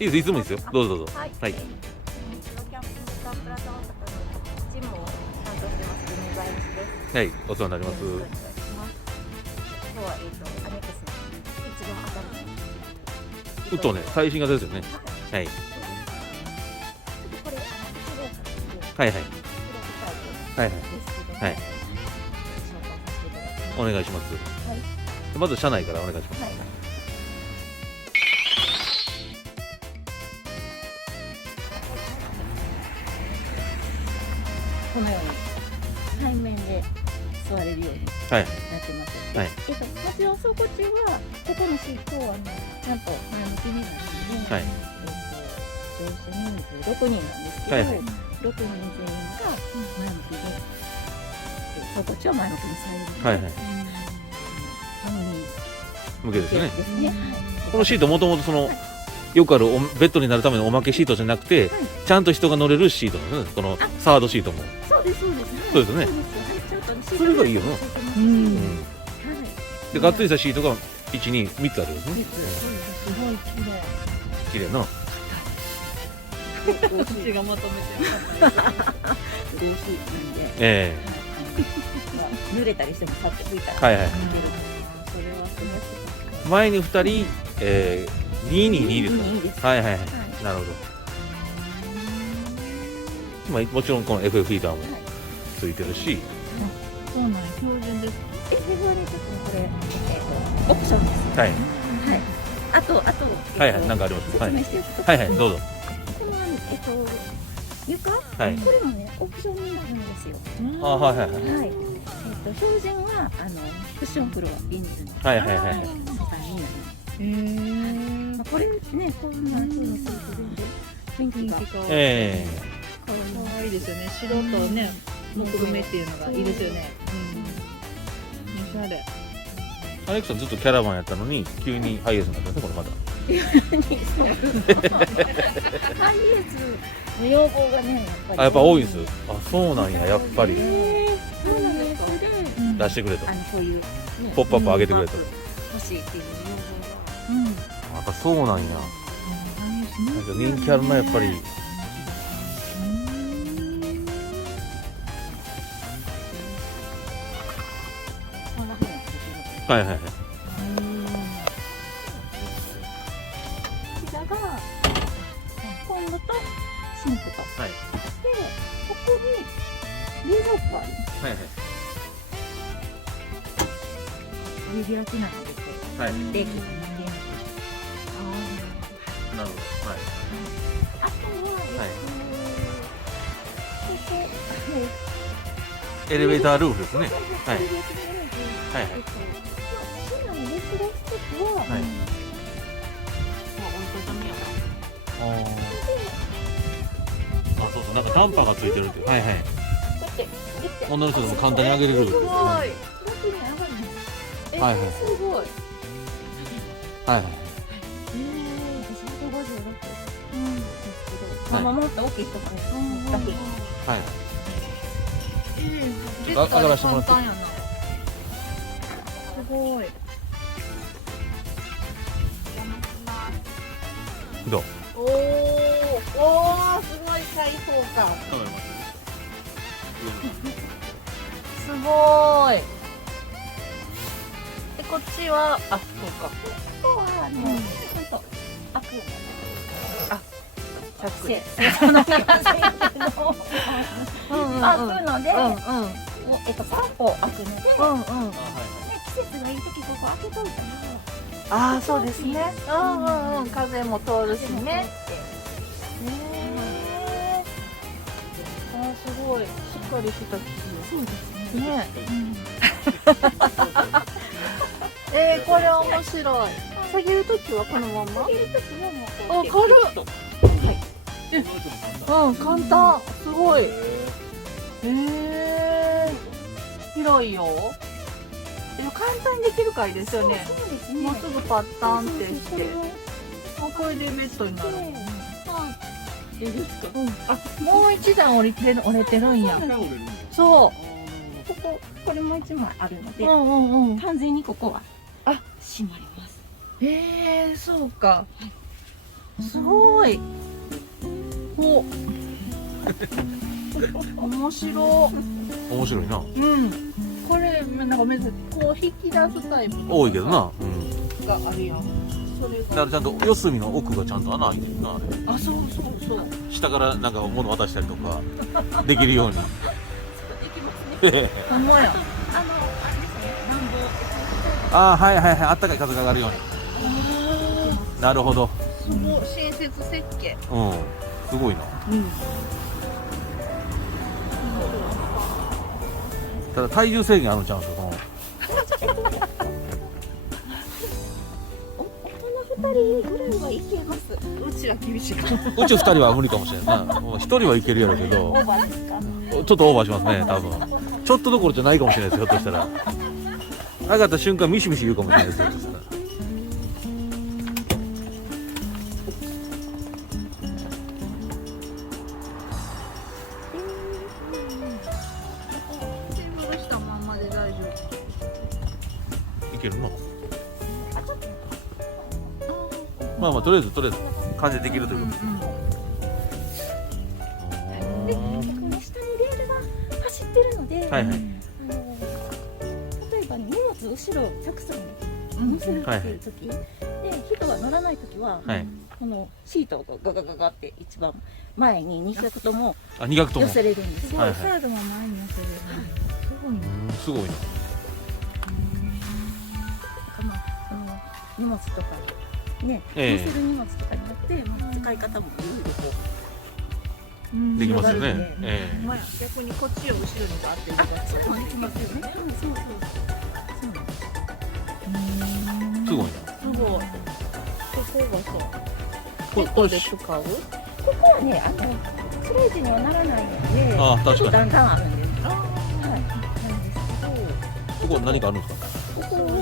いいです、いつもいいですよ。どうぞどうぞ。はい。はい。キャンプスタプラザ大阪のチームを担当してます梅林です。はい、お世話になります。よろしくお願いします。今日はアネックスの一番新しいウッドね、最新型ですよね。はい。これはいはい。はいはい。はい。お願いします。はい。まず車内からお願いします。はい。このように対面で座れるようにはい。なってます。はい。もちろん走行中はここのシートをちゃんと前向きになるので、はい。乗車人数6人なんですけど、はいはい6人全員が前向きで、走行中は前向きにされるので、はいはい。向けですね。ですね。このシートもともとそのよくあるベッドになるためのおまけシートじゃなくて、ちゃんと人が乗れるシートなんですね。このサードシートも。そうですそうです。そうですよね。それがいいよな。で、がっつりしたシートが1、2、3つあるんですね。すごい綺麗。綺麗な。私がまとめてる。嬉しいなんで。え濡れたりしてもさって拭いたら。はいはい。それはすごい。前に2人、222ですか。いいです。はいはいはい。なるほど。まあもちろんこの FF フィーターもついてるし。そうなんや、標準です。フェブリーちょっとこれオプションです。はい。はい。あとはいはい、なんかあります。はい。説明しておくと、はいはい、どうぞ。この床、はい。これもねオプションになるんですよ。あ、はいはいはい。はい。標準はクッションフロアビンズのはいはいはいはい。素材になります。これねこんな風にすると全然雰囲気がえ可愛いですよね。白とね、木目っていうのがいいですよね。おしゃれ。アレクさんずっとキャラバンやったのに急にハイエースになったんですね、これまた。ハイエースの要望がねあ、やっぱ多いです。あ、そうなんや、やっぱりそうなんです。出してくれと。そういうポップアップ上げてくれと。欲しいっていう要やっぱそうなんや。なんか人気あるな、やっぱり。はいはいはい。望が。こちらがコンロとシンクと。はい。で、ここに冷蔵庫があります。はいはい。指焼きなので、はい。冷気が逃げない。なるほど。はい。あとは、はいここ、エレベータールーフですね。はい。はい。はい市内レストラン施設は、はい。あ、そうそう、なんかダンパーがついてるって。はいはい。女の人でも簡単に上げれる。すごい。楽に上がるんです。はいはいすごい。はいはい。まあもっと大きい人がね、楽に。はい。ベちょっと上がらせてもらって簡単やな。すごい。どう。おお、すごい開放感。すごい。で、こっちは、あ、そうか。ここはちゃんと開く。チャック。その開くので、3歩開くので、季節がいい時ここ開けといたら。ああ、そうですね。風も通るしね。あー、すごい。しっかりした生地。そうですね。ね。これ面白い。下げるときはこのまま。開ける時はもうあ、軽っ。簡単。すごい。広いよ。でも簡単にできるからいいですよね。そうですね。もうすぐパッタンってして。これでベッドになる。もう一段折れてるんや。そこれもう一枚あるので、う。完全にここはあ、閉まります。そうか。すごい。お。面白。面白いな。うん。これなんか珍しい。こう引き出すタイプ多いけどな。があるやん。それだからちゃんと四隅の奥がちゃんと穴開いてるな。あ、そうそうそう。下からなんか物渡したりとかできるように。できますね。ほんまや。あれですね、暖房。ああ、はいはいはい、あったかい風が上がるように。なるほど。すごい親切設計。うん、すごいな。うん。ただ体重制限あるんちゃうんですよ。大人2人ぐらいはいけます。うちは厳しいかも。うち二人は無理かもしれんな。もう一人はいけるやろうけど、オーバーですか。ちょっとオーバーしますね、多分。ちょっとどころじゃないかもしれないですよ、ひょっとしたら。上がった瞬間ミシミシ言うかもしれないですよ、ひょっとしたら。テーブルしたまんまで大丈いけるな。まあまあ、とりあえず完成できるということで。で、この下にレールが走ってるので、はいはい。例えば荷物後ろたくさん乗せるっていう時、で人が乗らない時は、はい。このシートをガガガガって一番前に2脚ともあ、2学とも。寄せれるんですよ。はいはいサイドも前に寄せる。すごいね。すごいな。まあその荷物とかね、ええ乗せる荷物とかによって、まあ、使い方もいろいろこできますよね。広がるんでえほんまや。逆にこっちを後ろにバーって動かす。うできますよね。そうそうそう。そうなんです。え、すごいな。すごい。ここがそう。こここで使う？ここはね、スレージにはならないので、ああ、確かに。ちょっとだんだんあるんです。あはい。なんですけど、ここ何かあるんですか。ここをち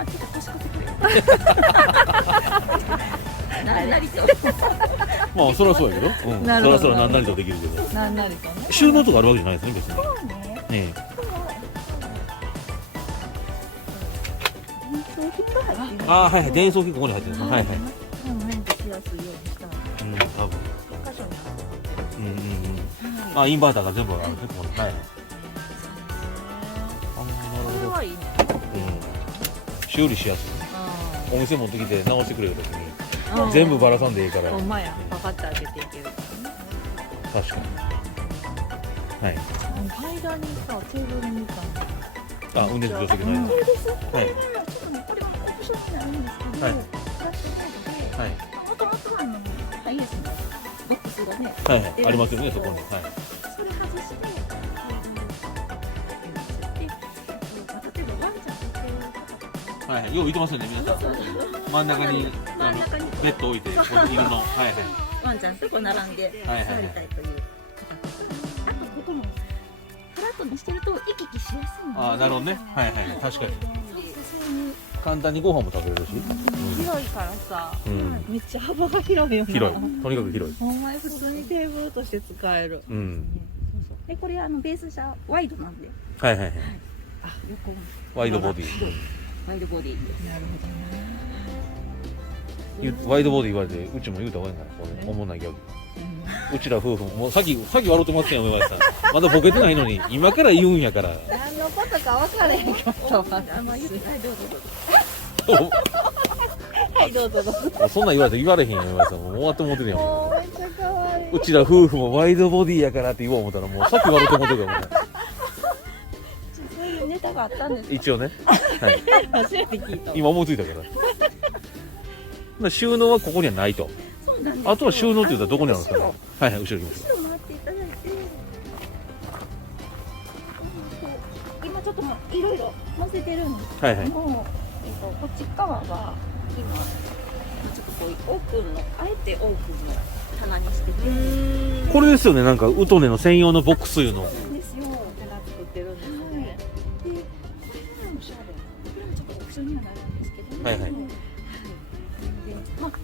ょっと腰掛けてくれ。なりと。まあ、それはそうやけど。うん。なるほどそらそらなんなりとできるけど。あ、なんなりとね。収納とかあるわけじゃないですね、別に。そうね。え電装品が入ってる。ああ、はいはい、伝送機ここに入ってるんですか。はいはい。メンテしやすいようにしたの。うん、多分。箇所にうんうんうん。はい。あ、インバーターが全部あるんですね、ここに。はい。あ、なるほど。これはいいね。うん。修理しやすい。あお店持ってきて直してくれるときに、あ。全部ばらさんでいいから。ほんまや。パカッて開けていけるからね。確かに。はい。間にさ、テーブルみたいな。あ、運転助手席の間。これです。はい。ちょっとね、これはオプションになるんですけど、はいフラッシュモードで、はい。もともとはハイエースのボックスがね、はいはい。ありますよね、そこに。はい。それ外して、で、例えばワンちゃんとこはいはい。よう見てますよね、皆さん。真ん中に、真ん中にベッド置いて、ここに犬の。はいはい。ワンちゃんとこう並んで座はいはいはいりたいという方とか、あとここもフラットにしてると行き来しやすいので、あ、なるほどね。はいはい。確かに。そういう簡単にご飯も食べれるし。広いからさ、うん。めっちゃ幅が広いよな。広い。とにかく広い。ほんまに普通にテーブルとして使える。うん。でこれベース車ワイドなんで、はいはいはい。あ、横ワイドボディ。ワイドボディでなるほどね。ワイドボディ言われて、うちも言うた方がいいんかな、これ。おもんないギャグ。うちら夫婦も、もうさっき笑ってますやん、梅林さん。まだボケてないのに、今から言うんやから。何のことか分からへんかったわ。言ってはいどうぞどうぞ。はい、どうぞどうぞ。そんなん言われて言われへんやん、梅林さん。もう終わって思ってるやん。もうめっちゃ可愛い。うちら夫婦もワイドボディやからって言おう思ったら、もうさっき笑って思ってるから、もそういうネタがあったんですう。一応ね。はい。初めて聞いた。今思いついたから。収納はここにはないと。そうなんです。あとは収納って言ったらどこにあるんですかね。後ろはいはい、後ろに行きましょ後ろ回っていただいて、今ちょっといろいろ載せてるんですう。はいはい。けども、こっち側は今ちょっとこういうオープンのあえてオープンの棚にしてて、これですよね、なんかウトネの専用のボックスいうの。なんですよ。棚作ってるんですはい。ね。で、これもおしゃれ。これもちょっとオプションにはなるんですけど、はいはいで、まあね、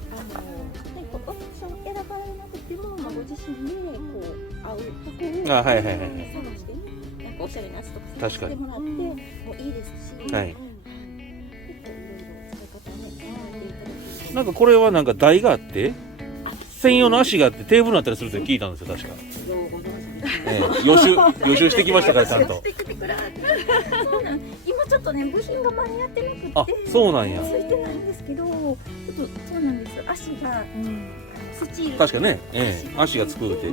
こうオプション選ばれなくても、まあご自身でこう合うとこをあ、はいはいはいはい。探してね、なんかおしゃれなやつとか確かに探してもらってもいいですし、はい結構いろいろ使い方をね、考えていただくとなんかこれはなんか台があって専用の足があってテーブルになったりするって聞いたんですよ確か。予習してきましたからちゃんと。そうなん今ちょっとね部品が間に合ってなくて、あ、そうなんや。ついてないんですけど、ちょっとそうなんです。足が、スチール。確かね、足がつくって。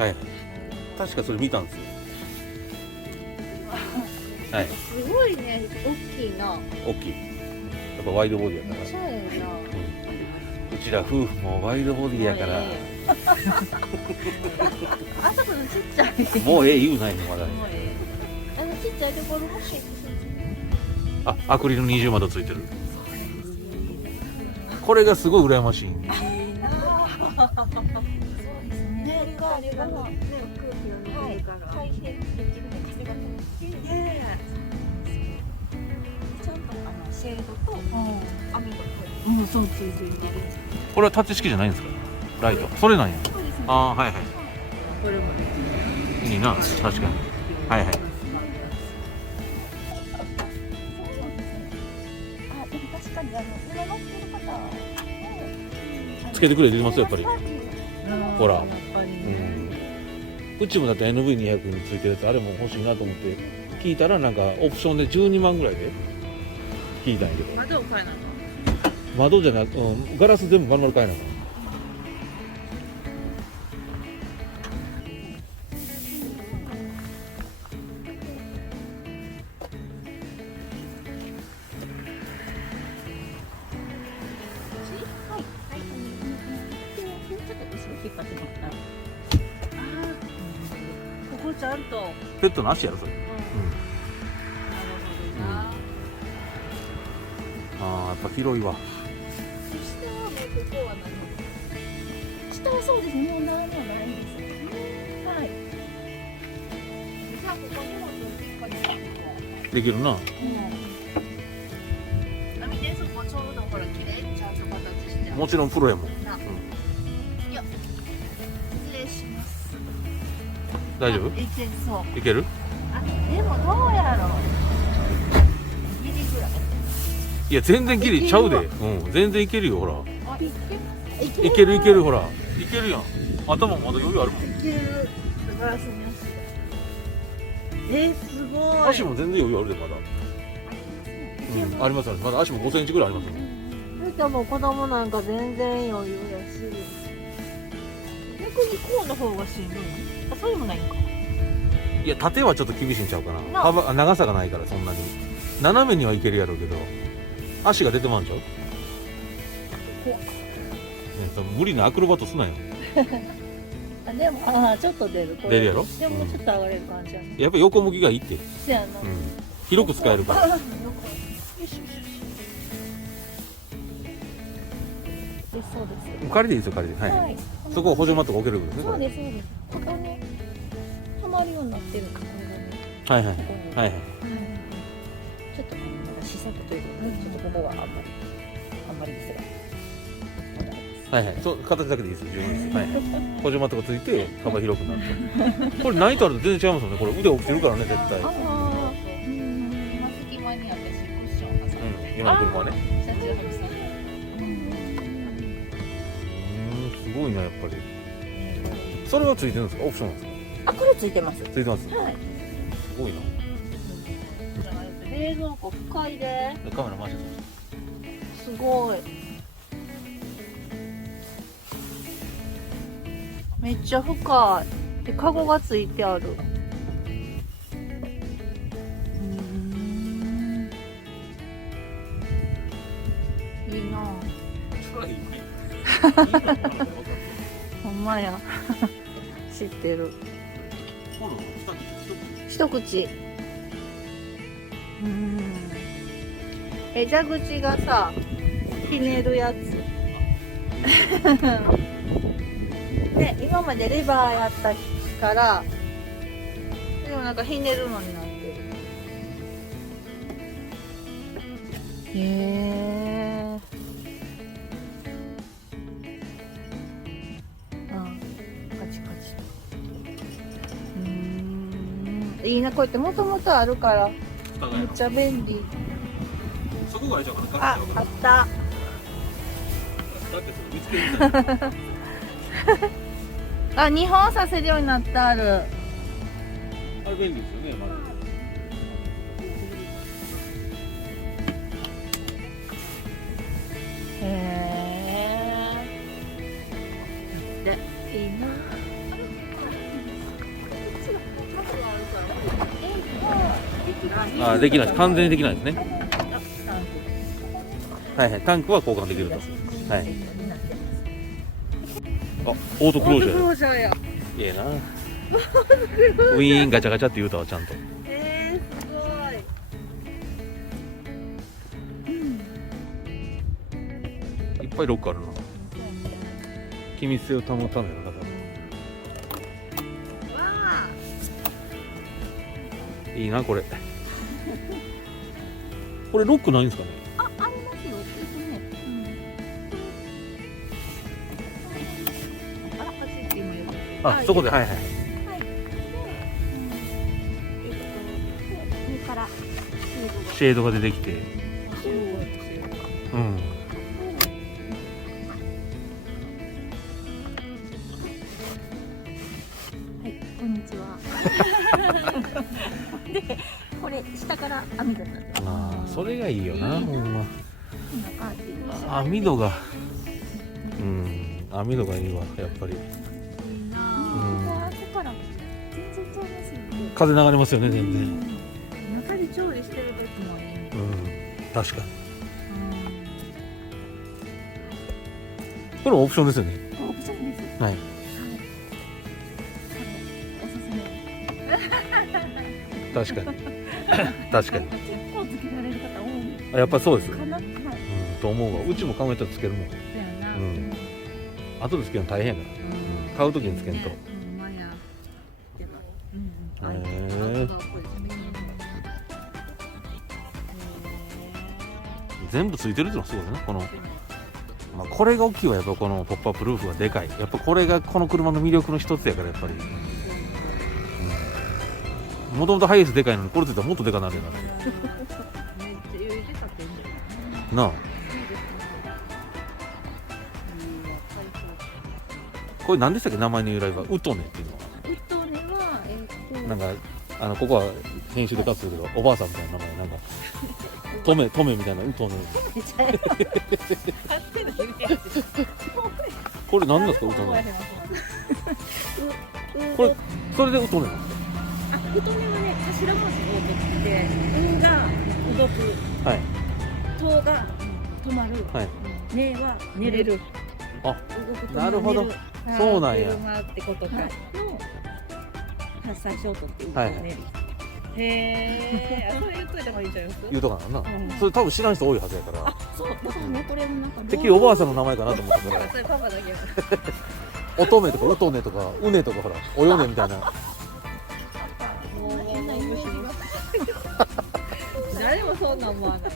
はいはい。確かそれ見たんですよ。はい。すごいね、大きいな。大きい。やっぱワイドボディやから。そうやな。うちら夫婦もワイドボディやから。あそこのちっちゃい。もう言うないのまだ。ちっちゃいところ欲しいです。あ、アクリル二重窓ついてる。これがすごい羨ましい。ね、あれが空気を入れるから、大変できるね、風が通ってね、ちゃんとシェードと網がそうついてる。これはタッチ式じゃないんですか。ライト。それなんや。そうですね。ああ、はいはい。これもいいな、確かに。はいはい。あ、でも確かに裏乗ってる方つけてくれてますやっぱり。ほらやっぱりね。うちもだって NV200 についてるやつあれも欲しいなと思って聞いたらなんかオプションで12万ぐらいで聞いたんやけど。窓を変えなの。窓じゃなく、ガラス全部丸々変えなの。ここちゃんと。ペットの足やろそれ。ああ、やっぱ広いわ。下はそうですね、もう何もないんです。はい。じゃあここにもできるな。見てそこちょうどほら綺麗にちゃんと形してある。もちろんプロやもん。失礼します。大丈夫？いけそう。いける？あ、でもどうやろう。ギリぐらい。いや全然ギリちゃうで。全然いけるよほら。あ、いけます。いけるいけるほら。いけるやん。頭まだ余裕あるもん。いける。ガラスにすごい。足も全然余裕あるでまだ。ありますあります。まだ足も5センチぐらいありますよ。でも子供なんか全然余裕やし。逆にこうの方がしんどい。あ、そういうのもないんか。いや縦はちょっと厳しいんちゃうかな。長さがないからそんなに。斜めにはいけるやろうけど、足が出てまうんちゃう？無理なアクロバットすなよ。あ、でもちょっと出る。出るやろ？でもちょっと上がれる感じやね。やっぱ横向きがいいって。せやな。広く使えるから。よしよしよし。そうです。仮でいいですよ仮で。はい。はい。そこを補助マットが置けるんですね。そうですそうです。ここね、はまるようになってるんです。はいはいはいはい。ちょっとまだ試作ということで、ちょっとここはあんまりですが。はいはい。そう形だけでいいです。十分です。はい。補助マットがついて幅広くなると。これないとあると全然違いますもんね。これ腕落ちてるからね絶対。今隙間に私クッション挟んで。今の車はね。車中泊さん。すごいなやっぱり。それはついてるんですか？オプションなんですか？あ、これついてます。ついてます。はい。すごいな。冷蔵庫深いで。カメラ回してすごい。めっちゃ深い。で、カゴがついてある。いいな。ほんまや。知ってる。一口。蛇口がさ、ひねるやつ。ね、今までレバーやったから、でもなんかひねるのになってる。へえ。カチカチと。いいな、こうやってもともとあるからめっちゃ便利。そこがあれじゃんかな。あ、あった。だってそれ見つけるみたいな。あ、2本させるようになってある。あれ便利ですよね、まず。へえ。で、いいな。あ、できないです。完全にできないですね。はいはい、タンクは交換できると。はい。あ、オートクロージャー。オートクロージャーや。いいな。ウィーンガチャガチャって言うたわ、ちゃんと。すごい。いっぱいロックあるな。機密性を保たないのだかわら。いいな、これ。これロックないんですかね。あ、ありますよ。あ、あら、走って今やる。あ、そこで、はいはい。はい。上からシェードが出てきて。うん。はい、こんにちは。で、これ下から網戸になってます。ああ、それがいいよな、ほんま。こんな感じです。網戸が。うん、網戸がいいわ、やっぱり。後から全然ちゃいますよね。風流れますよね、全然。中で調理してる時もいい。うん、確かに。これオプションですよね。オプションです。はい。これおすすめ。確かに。確かに。結構つけられる方多いあ、やっぱそうです。かな。はい。と思うわ。うちも考えたらつけるもん。だよな。うん後でつけるの大変やから。買うときにつけんと。ほんまや。へえ。全部ついてるっていうのはすごいね。この、まあ、これが大きいわ。やっぱこのポップアップルーフがでかい。やっぱこれがこの車の魅力の一つやから、やっぱり。もともとハイエースでかいのに、これついたらもっとでかなるようになって。めっちゃ余裕で買ってんじゃん。なあ。これ何でしたっけ、名前の由来は。ウトネっていうのは。ウトネはなんかここは編集でカットするけど、おばあさんみたいな名前、なんかトメみたいな、ウトネ。これ何なんですか、ウトネ。これそれでウトネなんですあ、ウトネはね、頭文字を取って、ウが動く、か。はいトが止まる、はい。ネは寝れる。あ、動くとなるほど寝るそうなんや。車ってことか。の発災衝突っていうはい寝る。へえ、それ言っといた方がいいんちゃいます？言うとかなんな。うんそれ多分知らん人多いはずやから。そう、だからね、これもなんかてっきりおばあさんの名前かなと思ってたから。それパパだけや。乙女とかウトネとかウネとかほら、およねみたいな。もう誰もそんなん思わない。